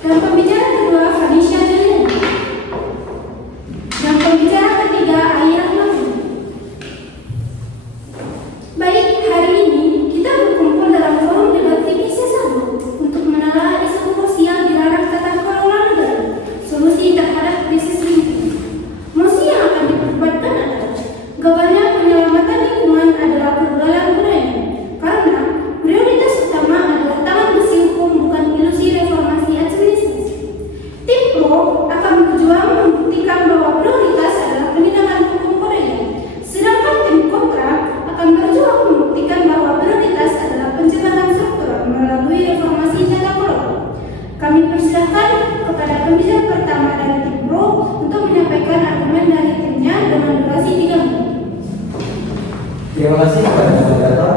Dan pembicara kedua, Fadisha Juliana. Dan pembicara ketiga, Ayah Nafi. Baik, hari ini kita berkumpul dalam forum debat TPC 1 untuk menelaah isu mosi yang dilarang tata kelola negara, solusi terhadap krisis lingkungan. Mosi yang akan diperdebatkan adalah gagalnya penyelamatan lingkungan adalah kegagalan budaya, karena prioritas utama adalah tangan besi hukum, bukan ilusi reformasi administrasi. Tim Pro akan berjuang membuktikan bahwa prioritas adalah penindakan hukum Korea, sedangkan tim kontra akan berjuang membuktikan bahwa prioritas adalah pencegahan struktural melalui reformasi tata kelola. Kami persilahkan kepada pembicara pertama dari tim Pro untuk menyampaikan argumen dari timnya dengan durasi 3 menit. Terima kasih kepada moderator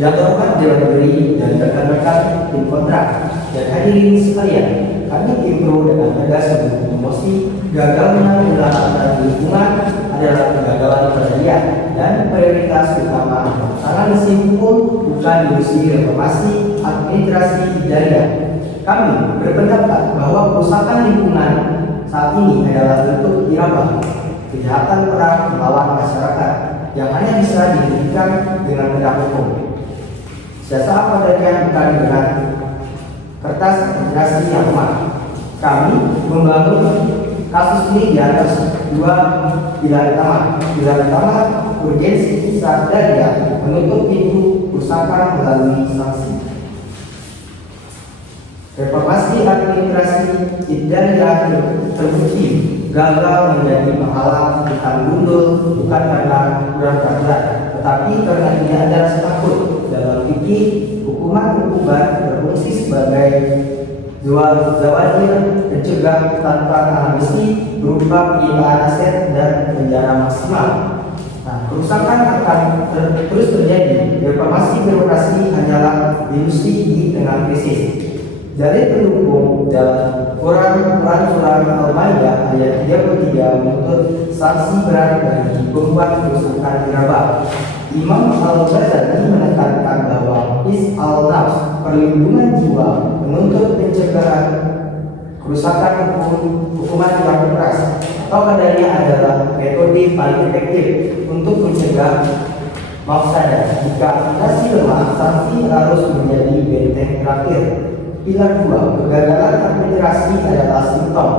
yang terhormat Dewan Juri dan rekan-rekan tim kontrak dan hadirin sekalian. Kami tim Pro dengan tegas mendukung mosi gagalnya penyelamatan lingkungan adalah kegagalan budaya dan prioritas utama tangan besi hukum, bukan ilusi reformasi administrasi budaya. Kami berpendapat bahwa kerusakan lingkungan saat ini adalah bentuk irama kejahatan perang melawan masyarakat yang hanya bisa dihentikan dengan tegak hukum. Jasa apa dari yang bukan dengan kertas administrasi yang lemah. Kami membangun kasus ini di atas 2 pilar utama. Pilar utama, urgensi sadar menutup pintu kerusakan melalui sanksi. Reformasi administrasi Idania terbukti gagal menjadi penghalang hutan gundul, bukan karena kurang cerdas, tetapi karena tidak ada rasa takut. Dalam fikih, hukuman berfungsi sebagai zawajir pencegah tanpa tangan besi berupa penyitaan aset dan penjara maksimal. Nah, kerusakan akan terus terjadi. Reformasi birokrasi hanyalah ilusi di tengah krisis. Dari pendukung dalam Quran Surah Al-Maidah ayat 33 menuntut sanksi berat bagi pembuat kerusakan iraba. Imam Al-Ghazali menekankan bahwa al-nafs, perlindungan jiwa, menuntut pencegahan kerusakan hukuman yang keras atau kadarnya adalah metode paling efektif untuk mencegah mafsadah. Jika aplikasi lemah, sanksi harus menjadi benteng terakhir. Pilar 2, kegagalan administrasi adalah simptom.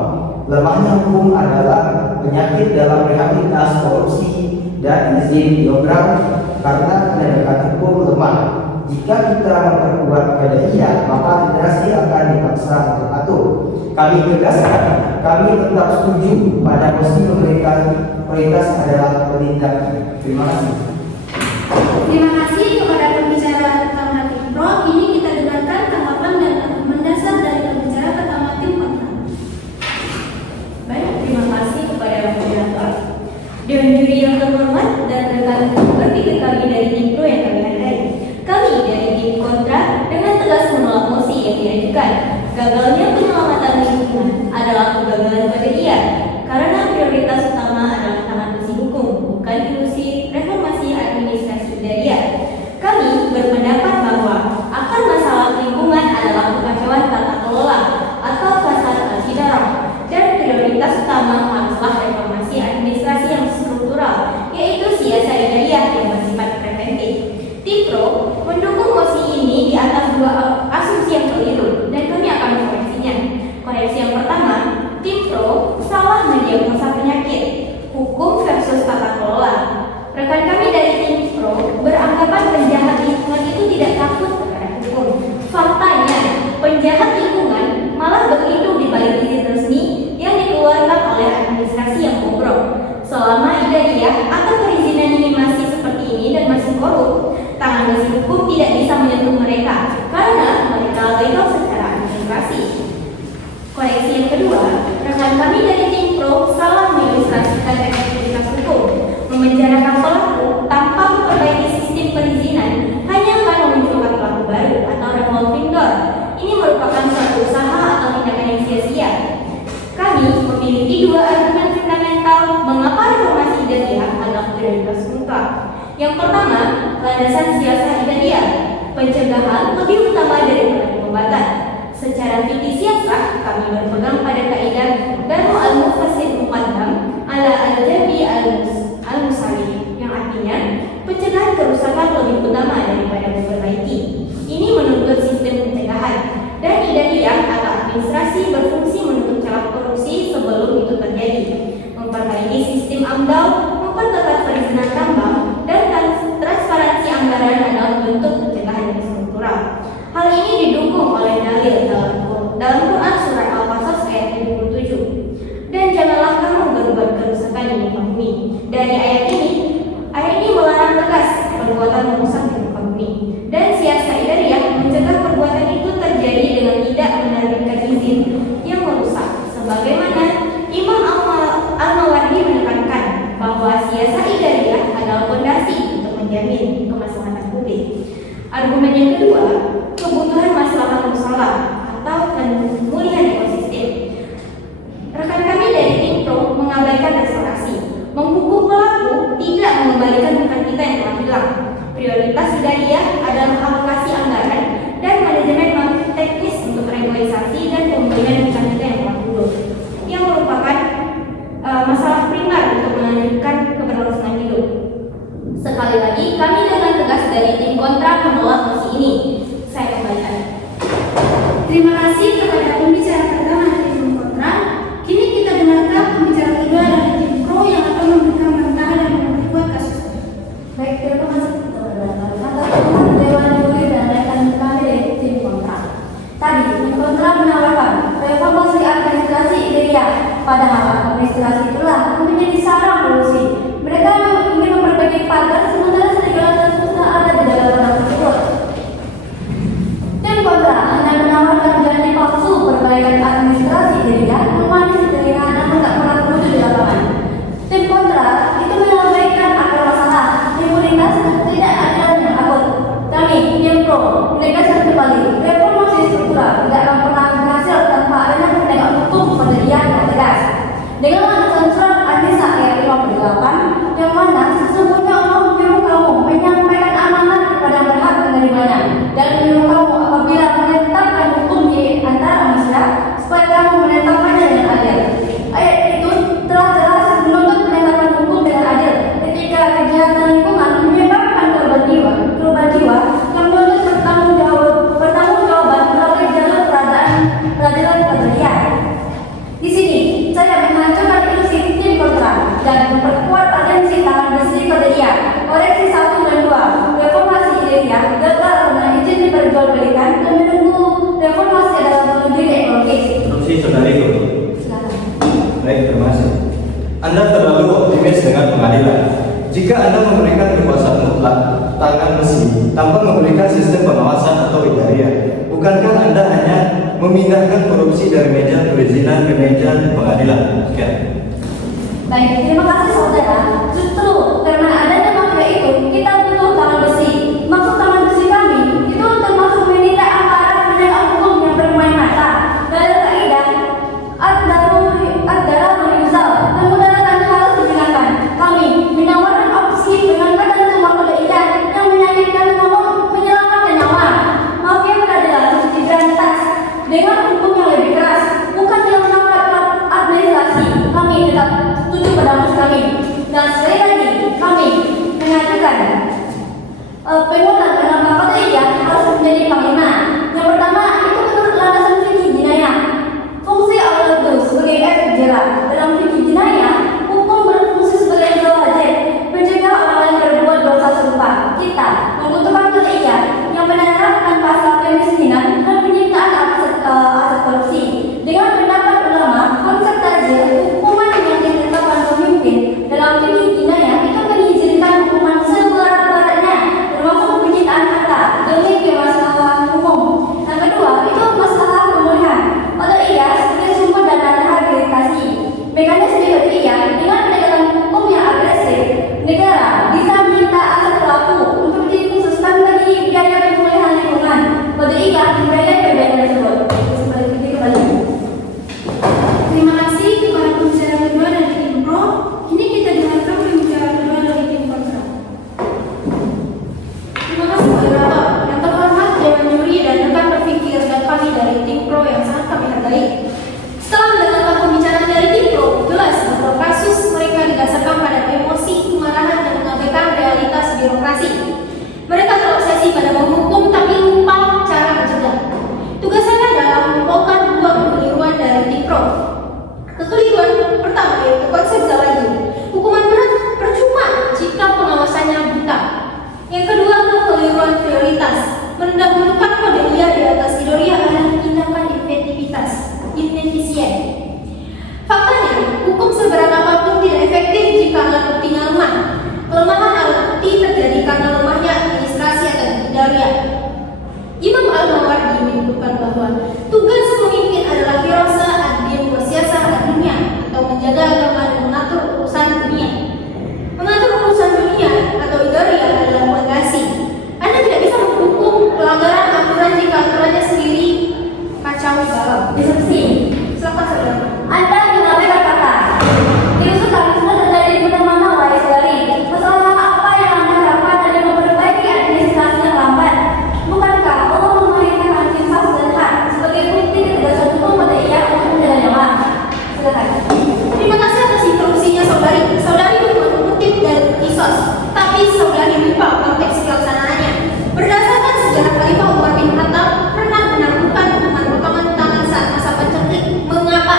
Lemahnya hukum adalah penyakit dalam rehabilitas korupsi dan izin program karena penegakan hukum lemah. Jika kita memperkuat PDIA, maka administrasi akan dipaksa untuk patuh. Kami tegaskan, kami tetap setuju pada mosi pemerintah prioritas adalah penindakan. Terima kasih. Terima kasih kepada pembicara pertama tim Pro. Ini kita dengarkan tanggapan dan argumen dasar dari pembicara pertama tim kontra. Baik, terima kasih kepada moderator, Dewan Juri yang terhormat dan rekan kami dari tim Pro yang kami hargai. Kami dari tim kontra dengan tegas menolak mosi yang diajukan. Gagalnya penyelamatan lingkungan adalah kegagalan PDIA karena prioritas utama adalah tangan besi hukum, bukan ilusi reformasi administrasi budaya. Kami berpendapat bahwa akar masalah lingkungan adalah kekacauan tata kelola atau fasad al-idarah, dan prioritas utama haruslah reformasi administrasi yang struktural, yaitu siasat idariah yang bersifat preventif. Tim Pro mendukung mosi ini di atas 2 asumsi yang keliru, dan kami akan mengkoreksinya. Koreksi yang pertama, Tim Pro salah mendiagnosa penyakit hukum versus tata kelola. Rekan kami dari Tim Pro beranggapan penjahat lingkungan itu tidak takut kepada hukum. Faktanya, penjahat lingkungan malah berlindung di balik izin resmi yang dikeluarkan oleh administrasi yang bobrok. Selama idariah atau perizinan ini masih seperti ini dan masih korup, tangan besi hukum tidak bisa menyentuh mereka karena mereka legal secara administrasi. Koreksi yang kedua, rekan kami dari Tim Pro salah mengilustrasikan efektivitas hukum. Memenjarakan pelaku tanpa memperbaiki sistem perizinan hanya akan memunculkan pelaku baru atau revolving door. Ini merupakan suatu usaha atau tindakan yang sia-sia. Kami memiliki 2 argumen fundamental mengapa reformasi idariah adalah prioritas mutlak. Yang pertama, landasan siasat idariah. Pencegahan lebih utama daripada pengobatan. Secara fikih siasat, kami berpegang pada kaidah Daru al-Mufassir Muqaddam ala al-Jabi al-Musali, yang artinya pencegahan kerusakan lebih utama daripada memperbaiki. Ini menuntut sistem pencegahan, dan Idaiyah atau administrasi berfungsi menutup celah korupsi sebelum itu terjadi, memperbaiki sistem AMDAL, memperketat perizinan tambang, dan transparansi anggaran adalah bentuk pencegahan yang struktural. Hal ini didukung oleh dalil dalam Quran surat Al-Qasas ayat 77. Dan janganlah kamu berbuat kerusakan di muka bumi. Dari ayat ini melarang tegas perbuatan merusak di muka bumi. Dan siasat Idaiyah mencegah perbuatan itu terjadi dengan tidak menerbitkan izin yang merusak. Sebagaimana Imam Al-Mawardi menekankan bahwa siasat Idaiyah adalah fondasi untuk menjamin kemaslahatan publik. Argumen yang kedua, kebutuhan maslahat musalah atau pemulihan ekosistem. Rekan kami dari tim Pro mengabaikan restorasi, menghukum pelaku, tidak mengembalikan hutan kita yang telah hilang. Prioritas Idaiyah adalah alokasi anggaran dan manajemen teknis untuk regularisasi dan pemulihan hutan kita yang telah gundul, yang merupakan masalah primer untuk melanjutkan keberlangsungan hidup. Sekali lagi, kami dengan tegas dari tim kontra menolak mosi ini. Saya kembalikan. Terima kasih kepada pembicara pertama dari tim kontra. Kini kita dengarkan pembicara kedua dari tim pro yang akan memberikan bantahan dan memperkuat kasus. Baik, terima kasih atas Dewan Juri dan rekan kami dari tim kontra. Tadi, tim kontra menawarkan reformasi administrasi Idaiyah, padahal administrasi itulah menjadi sarang korupsi. Mereka ingin memperbaiki pagar sementara segala sesuatu ada di dalam barang tersebut. Tim kontra hanya menawarkan janji palsu perbaikan administrasi Idaiyah, memanis telinga namun tak pernah terwujud di lapangan. Tim kontra itu mengabaikan akar masalah, impunitas tidak ada yang akut. Kami, tim pro, menegaskan kembali reformasi struktural tidak akan pernah berhasil tanpa adanya penegak hukum pendirian yang tegas. Dengan landasan surat An-Nisa ayat 58 yang mana sesungguhnya Allah menyuruh kamu menyampaikan amanat kepada yang berhak menerimanya dan menyuruh kamu apabila menetapkan hukum di antara manusia supaya kamu menetapkannya dengan adil. Ayat itu telah jelas menuntut penetapan hukum dengan adil ketika kejahatan lingkungan menyebabkan korban jiwa yang menuntut pertanggungjawaban melalui jalur peradilan pekerjaan. Di sini saya menghancurkan ilusi tim kontra dan memperkuat agensi tangan besi Idaiyah. Koreksi 1 dan 2, reformasi Idaiyah gagal karena izin diperjualbelikan dan menunggu reformasi adalah bunuh diri ekologis. Interupsi saudariku. Silakan. Baik, terima kasih. Anda terlalu optimis dengan pengadilan. Jika Anda memberikan kekuasaan mutlak tangan besi tanpa memberikan sistem pengawasan atau Idaiyah, bukankah Anda hanya memindahkan korupsi dari meja perizinan ke meja pengadilan? Sekian. Baik, terima kasih saudara. Justru karena adanya mafia itu, kita butuh tangan besi. Maksud tangan besi kami itu termasuk menindak aparat penegak hukum yang bermain mata. Dalam kaidah ad-dararul yuzal, kemudaratan harus digunakan. Kami menawarkan opsi pengangkatan Tuan Idaiyah yang menyakitkan namun menyelamatkan nyawa. Mafia peradilan diberantas dengan hukum yang lebih keras, bukan yang menawarkan administrasi. Kami tetap setuju pada mus kami. Dan sekali lagi kami mengatakan penguatan dalam Mahkamah Idaiyah harus menjadi panglima. Yang pertama itu menurut landasan fikih jinayah. Fungsi awal itu sebagai efek jerah. Dalam fikih jinayah, hukum berfungsi sebagai yang wajib mencegah orang lain berbuat dosa serupa. Kita membutuhkan Idaiyah yang menerapkan pasal kemiskinan dan penyitaan aset korupsi. Dengan pendapat ulama, konsep tajir hukuman yang ditetapkan pemimpin dalam fikih jinayah itu mengizinkan hukuman seberat-beratnya, termasuk penyitaan harta demi kemaslahatan umum. Yang kedua itu masalah pemulihan. Idaiyah sebagai sumber dana rehabilitasi. Mekanisme Idaiyah dengan penegakan hukum yang agresif, negara bisa meminta aset pelaku untuk dikhususkan bagi biaya pemulihan lingkungan. Idaiyah membayar perbaikan tersebut. Seperti itu kembali. Terima kasih kepada pembicara kedua dari tim pro. Kini kita dengarkan pembicara kedua dari tim kontra. Terima kasih moderator. Yang terhormat Dewan Juri dan rekan berpikir dan kami dari tim pro yang sangat kami hargai. Setelah mendengarkan pembicaraan dari tim pro, jelas bahwa kasus mereka didasarkan pada emosi, kemarahan, dan mengabaikan realitas birokrasi. Mereka terobsesi pada menghukum tapi lupa cara mencegah. Tugas saya adalah membongkar dua kekeliruan dari tim pro. Kekeliruan pertama yaitu konsep zawajir. Hukuman berat percuma jika pengawasannya buta. Yang kedua, kekeliruan prioritas. Mendahulukan kodelia di atas idoria adalah tindakan inefisien. Faktanya, hukum seberat apapun tidak efektif jika alat buktinya lemah. Kelemahan alat bukti terjadi karena lemahnya administrasi atau idoria. Imam Al-Mawardi menyebutkan bahwa tugas pemimpin adalah firasa ad-din wa siyasah ad-dunya, atau menjaga agama dan mengatur urusan dunia. Mengatur urusan dunia atau idoria adalah fondasi. Anda tidak bisa menghukum pelanggaran aturan jika aturannya sendiri kacau balau. Diskusi. Silakan saudara. Anda mengambil kata-kata. Isu terorisme terjadi di mana-mana, wahai saudari. Masalah apa yang Anda harapkan dari memperbaiki administrasi yang lambat? Bukankah Allah memerintahkan infak dan hak sebagai bukti ketegasan hukum pada ia untuk menjaga nyawa? Silakan. Terima kasih atas interupsinya saudari. Saudari mengutip dari kisos, tapi saudari lupa konteks pelaksanaannya. Berdasarkan sejarah Khalifah Umar bin Khattab pernah menaklukkan hukuman potongan tangan saat masa penceklik. Mengapa?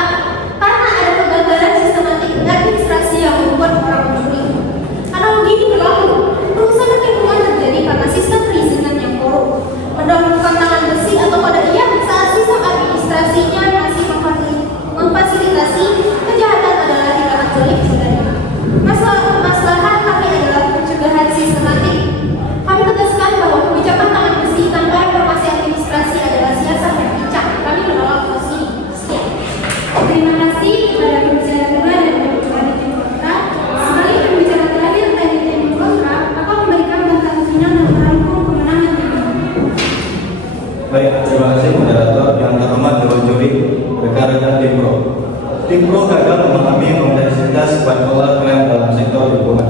Karena ada kegagalan sistematik administrasi yang membuat orang mencuri. Analogi ini berlaku. Kerusakan lingkungan terjadi karena sistem perizinan yang korup. Mendahulukan tangan besi atau pada ia saat sistem administrasinya masih memfasilitasi kejahatan adalah tindakan jolik sebenarnya. Masalah kami adalah pencegahan sistematik. Kami tegaskan bahwa kebijakan tangan besi tanpa reformasi administrasi adalah siasat yang bincang. Kami menolak posisi ini. Sekian. Terima kasih kepada pembicara kedua dan pembicara tim kontra. Sebagai pembicara terakhir dari tim kontra, akan memberikan bantahan final dan merangkum kemenangan tim. Baik, terima kasih moderator yang terhormat Dewan Juri, rekan-rekan tim pro. Tim pro gagal memahami kompleksitas bipolar crime dalam sektor lingkungan.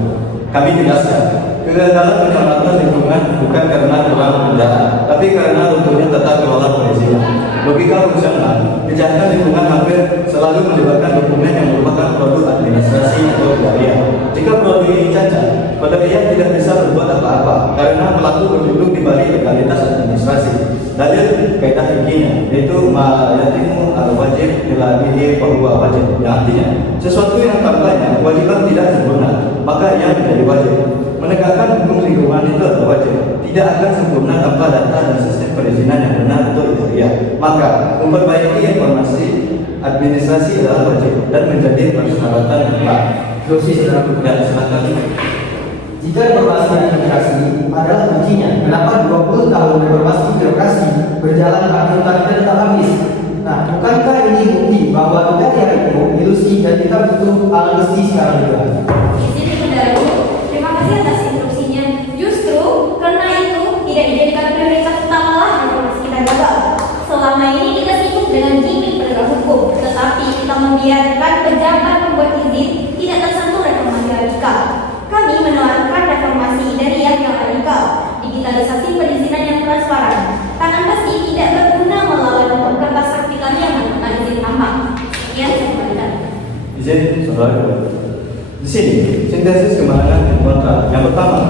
Kami tegaskan, kegagalan penyelamatan lingkungan bukan karena kurang pendataan, tapi karena runtuhnya tata kelola perizinan. Logika fungsional, kejahatan lingkungan hampir selalu melibatkan dokumen yang merupakan produk administrasi atau budaya. Jika produk ini cacat, budaya tidak bisa berbuat apa-apa karena pelaku berduduk di balik legalitas administrasi. Dalil kaidah fikihnya yaitu ma yatimu al-wajib bila bihi bahwa wajib, yang artinya sesuatu yang tampaknya kewajiban tidak sempurna maka ia menjadi wajib. Menegakkan hukum lingkungan itu adalah wajib, tidak akan sempurna tanpa data dan sistem perizinan yang benar atau ideal. Maka memperbaiki informasi administrasi adalah wajib dan menjadi persyaratan mutlak. Terus saudara. Dan silakan. Jika reformasi administrasi adalah kuncinya, kenapa 20 tahun reformasi birokrasi berjalan tak tetap habis? Nah, bukankah ini bukti bahwa tidak itu ilusi dan kita butuh alat besi sekarang juga? Izin saudaraku, terima kasih atas instruksinya. Justru karena itu tidak dijadikan prioritas utamalah reformasi kita gagal. Selama ini kita sibuk dengan gimmick penegak hukum, tetapi kita membiarkan pejabat membuat izin tidak tersentuh reformasi radikal. Kami menawarkan reformasi idariah yang radikal, digitalisasi perizinan yang transparan. Tangan besi tidak berguna melawan kertas sakti kami yang menemukan izin tambang. Sekian saya kembalikan. Izin saudara. Di sini sintesis kemenangan tim kontra. Yang pertama,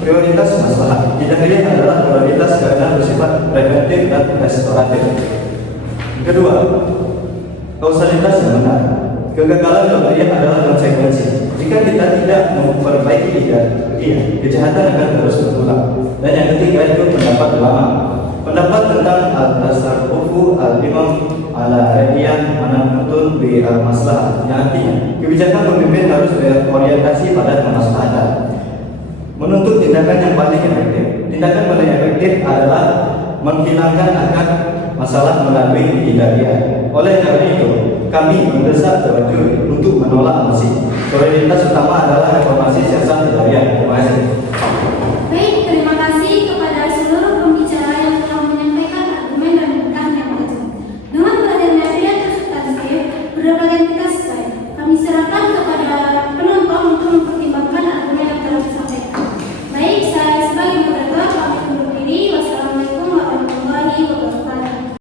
prioritas masalah. Idariah adalah prioritas karena bersifat preventif dan restoratif. Yang kedua, kausalitas yang benar. Kegagalan idariah adalah konsekuensi. Jika kita tidak memperbaiki idariah, kejahatan akan terus berulang. Dan yang ketiga itu pendapat ulama. Pendapat tentang al-tasarrufu al-imam ala radiyan manamutun bi al-maslahat, yang artinya kebijakan pemimpin harus berorientasi pada kemaslahatan. Menuntut tindakan yang paling efektif. Tindakan paling efektif adalah menghilangkan akar masalah melalui idariah. Oleh karena itu, kami mendesak Dewan Juri untuk menolak mosi. Prioritas utama adalah reformasi siasat